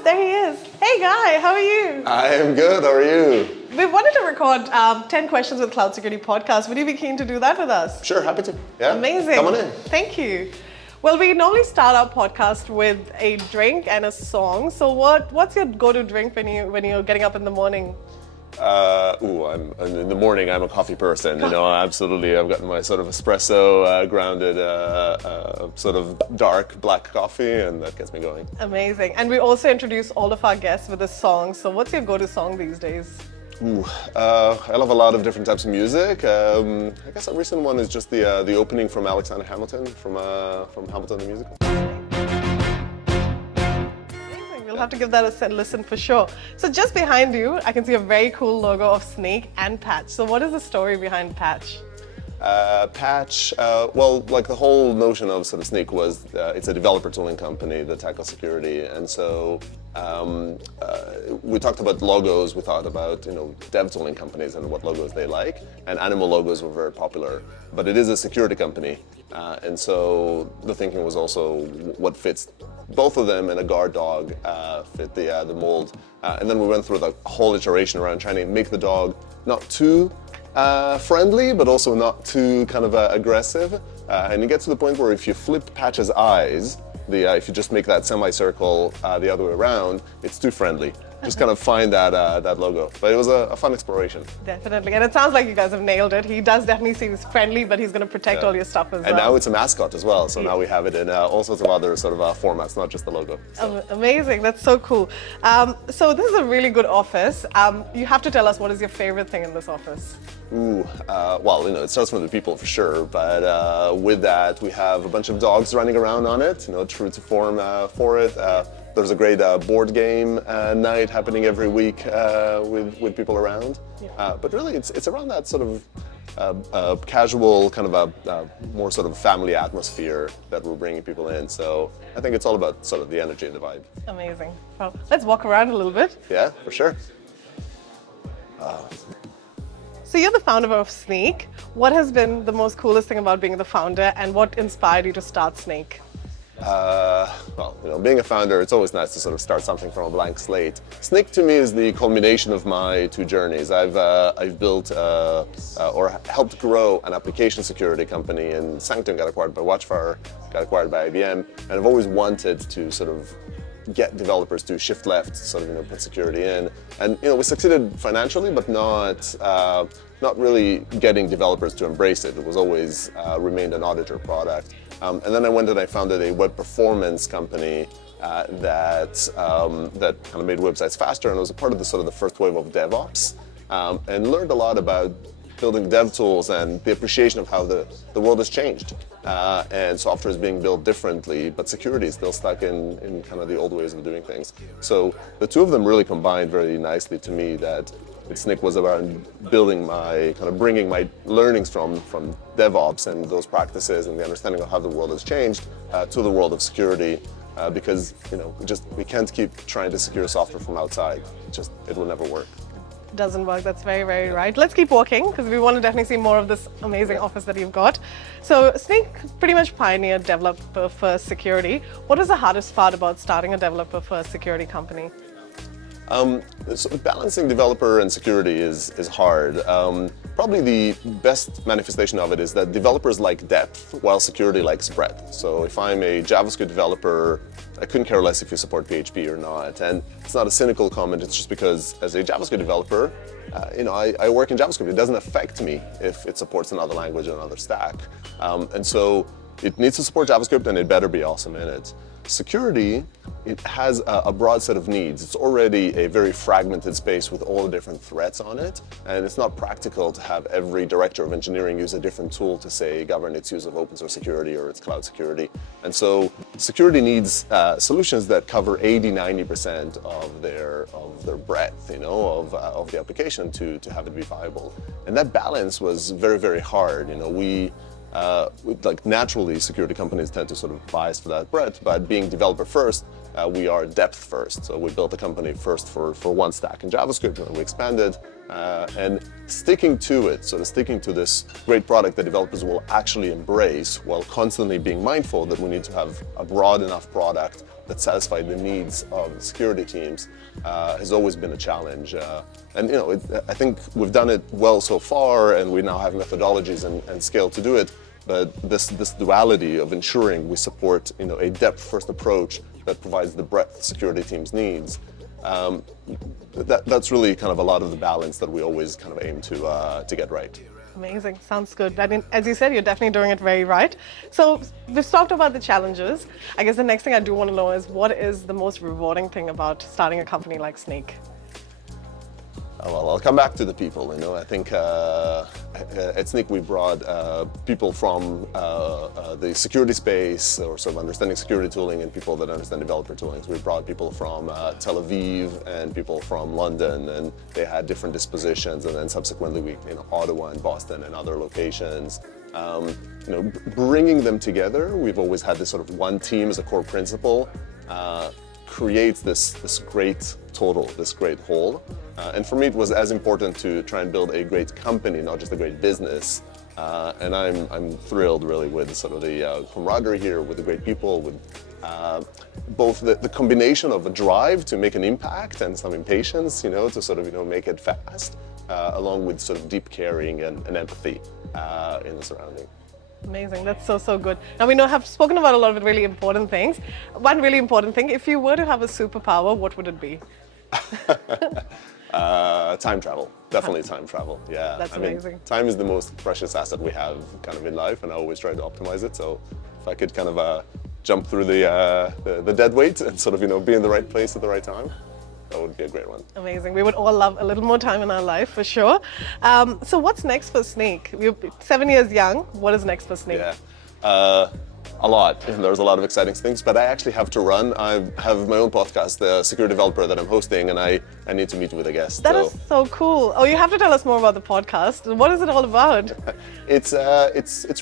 is, there he is. Hey Guy, how are you? I am good, how are you? We wanted to record 10 questions with Cloud Security podcast. Would you be keen to do that with us? Sure, happy to. Yeah. Amazing. Come on in. Thank you. Well, we normally start our podcast with a drink and a song. So what's your go-to drink when you're getting up in the morning? In the morning, I'm a coffee person. Absolutely. I've got my sort of espresso, grounded, sort of dark black coffee, and that gets me going. Amazing. And we also introduce all of our guests with a song. So what's your go-to song these days? I love a lot of different types of music. I guess a recent one is just the opening from Alexander Hamilton from Hamilton the Musical. We'll have to give that a listen for sure. So just behind you, I can see a very cool logo of Snyk and Patch. So what is the story behind Patch? Patch, like the whole notion of sort of Snyk was it's a developer tooling company that tackles security, and so we talked about logos. We thought about dev tooling companies and what logos they like, and animal logos were very popular. But it is a security company, and so the thinking was also what fits both of them, and a guard dog fit the mold. And then we went through the whole iteration around trying to make the dog not too friendly, but also not too kind of aggressive. And you get to the point where if you flip Patch's eyes, if you just make that semicircle the other way around, it's too friendly. Just kind of find that logo. But it was a fun exploration. Definitely. And it sounds like you guys have nailed it. He does definitely seem friendly, but he's going to protect all your stuff as well. And now it's a mascot as well. So now we have it in all sorts of other sort of formats, not just the logo. So. Amazing. That's so cool. So this is a really good office. You have to tell us, what is your favorite thing in this office? It starts from the people for sure, but with that, we have a bunch of dogs running around on it, true to form for it. There's a great board game night happening every week with people around. Yeah. But really, it's around that sort of casual, kind of a more sort of family atmosphere that we're bringing people in. So I think it's all about sort of the energy and the vibe. Amazing. Well, let's walk around a little bit. Yeah, for sure. So you're the founder of Snyk. What has been the most coolest thing about being the founder, and what inspired you to start Snyk? Being a founder, it's always nice to sort of start something from a blank slate. Snyk to me is the culmination of my two journeys. I've built or helped grow an application security company, and Sanctum got acquired by Watchfire, got acquired by IBM, and I've always wanted to sort of get developers to shift left, sort of put security in, and we succeeded financially, but not really getting developers to embrace it. It was always remained an auditor product. And then I went and I founded a web performance company that kind of made websites faster, and I was a part of the sort of the first wave of DevOps, and learned a lot about building dev tools and the appreciation of how the world has changed. And software is being built differently, but security is still stuck in kind of the old ways of doing things. So the two of them really combined very nicely to me, that Snyk was about bringing my learnings from DevOps and those practices and the understanding of how the world has changed to the world of security, because we can't keep trying to secure software from outside. It will never work. Doesn't work. That's very, very right. Let's keep walking, because we want to definitely see more of this amazing office that you've got. So Snyk pretty much pioneered developer-first security. What is the hardest part about starting a developer-first security company? So balancing developer and security is hard. Probably the best manifestation of it is that developers like depth, while security likes breadth. So if I'm a JavaScript developer, I couldn't care less if you support PHP or not. And it's not a cynical comment, it's just because as a JavaScript developer, I work in JavaScript. It doesn't affect me if it supports another language or another stack. And so it needs to support JavaScript, and it better be awesome in it. Security, it has a broad set of needs. It's already a very fragmented space with all the different threats on it, and it's not practical to have every director of engineering use a different tool to, say, govern its use of open source security or its cloud security. And so security needs solutions that cover 80–90% of their breadth, of the application to have it be viable. And that balance was very, very hard. Naturally, security companies tend to sort of bias for that breadth, but being developer first, we are depth first. So we built the company first for one stack in JavaScript, and we expanded. And sticking to it, sort of sticking to this great product that developers will actually embrace, while constantly being mindful that we need to have a broad enough product that satisfies the needs of the security teams, has always been a challenge. And I think we've done it well so far, and we now have methodologies and scale to do it. But this duality of ensuring we support a depth-first approach that provides the breadth security teams needs, that's really kind of a lot of the balance that we always kind of aim to get right. Amazing, sounds good. I mean, as you said, you're definitely doing it very right. So we've talked about the challenges. I guess the next thing I do want to know is, what is the most rewarding thing about starting a company like Snyk? Well, I'll come back to the people. I think at Snyk we brought people from the security space, or sort of understanding security tooling, and people that understand developer tooling. So we brought people from Tel Aviv and people from London, and they had different dispositions. And then subsequently we, Ottawa and Boston and other locations. Bringing them together, we've always had this sort of one team as a core principle. Creates this great total, this great whole. And for me, it was as important to try and build a great company, not just a great business. And I'm thrilled really with sort of the camaraderie here, with the great people, with both the combination of a drive to make an impact and some impatience, to sort of make it fast, along with sort of deep caring and empathy in the surrounding. Amazing, that's so good. Now we have spoken about a lot of really important things. One really important thing, if you were to have a superpower, what would it be? Time travel, definitely time travel. Yeah, that's amazing. Time is the most precious asset we have kind of in life, and I always try to optimize it. So if I could kind of jump through the dead weight and sort of be in the right place at the right time, that would be a great one. Amazing. We would all love a little more time in our life, for sure. So what's next for Snyk? We're 7 years young. What is next for Snyk? Yeah. A lot. There's a lot of exciting things, but I actually have to run. I have my own podcast, the Security Developer, that I'm hosting, and I need to meet with a guest. That is so cool. Oh, you have to tell us more about the podcast. What is it all about? It's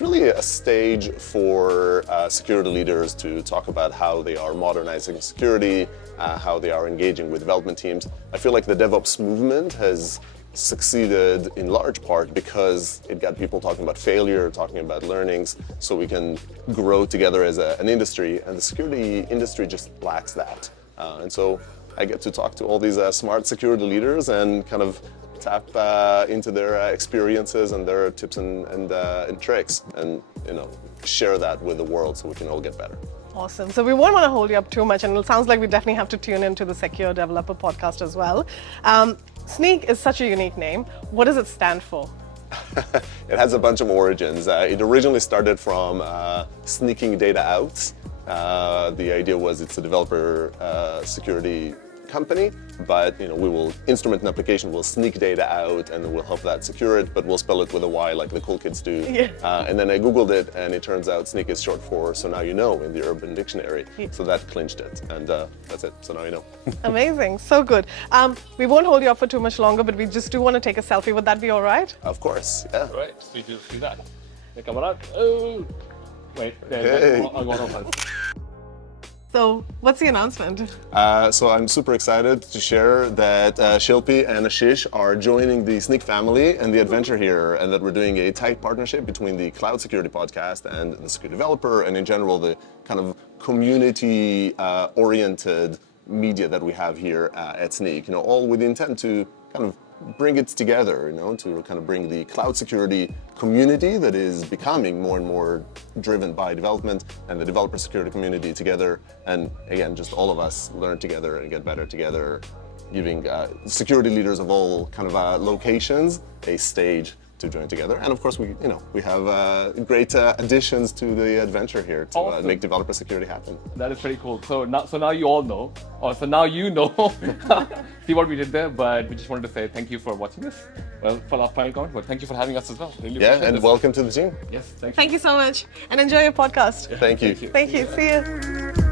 really a stage for security leaders to talk about how they are modernizing security, how they are engaging with development teams. I feel like the DevOps movement has succeeded in large part because it got people talking about failure, talking about learnings, so we can grow together as an industry, and the security industry just lacks that. And so I get to talk to all these smart security leaders and kind of tap into their experiences and their tips and tricks, and share that with the world so we can all get better. Awesome. So we won't want to hold you up too much, and it sounds like we definitely have to tune into the Secure Developer podcast as well. Snyk is such a unique name. What does it stand for? It has a bunch of origins. It originally started from sneaking data out. The idea was it's a developer security company, but we will instrument an application, we'll sneak data out, and we'll help that secure it, but we'll spell it with a Y like the cool kids do. Yeah. And then I Googled it, and it turns out Snyk is short for "so now you know" in the Urban Dictionary. Yeah. So that clinched it, and that's it. So now you know. Amazing, so good. We won't hold you up for too much longer, but we just do want to take a selfie. Would that be all right? Of course, yeah. Right, so we just do that. Hey, come on. Oh, wait. Hey. I'll go on. So, what's the announcement? So I'm super excited to share that Shilpi and Ashish are joining the Snyk family and the adventure here, and that we're doing a tight partnership between the Cloud Security podcast and the Security Developer, and in general the kind of community-oriented media that we have here at Snyk. All with the intent to kind of bring it together, to kind of bring the cloud security community that is becoming more and more driven by development, and the developer security community together, and again, just all of us learn together and get better together, giving security leaders of all kind of locations a stage to join together. And of course, we have great additions to the adventure here to Awesome. make developer security happen. That is pretty cool. So now you all know, or so now you know, see what we did there, but we just wanted to say thank you for watching this. Well, for our final comment, but thank you for having us as well. Really Yeah, appreciate and this. welcome to the team. Yes, thank you. Thank you so much, and enjoy your podcast. Thank you. Thank you. See you.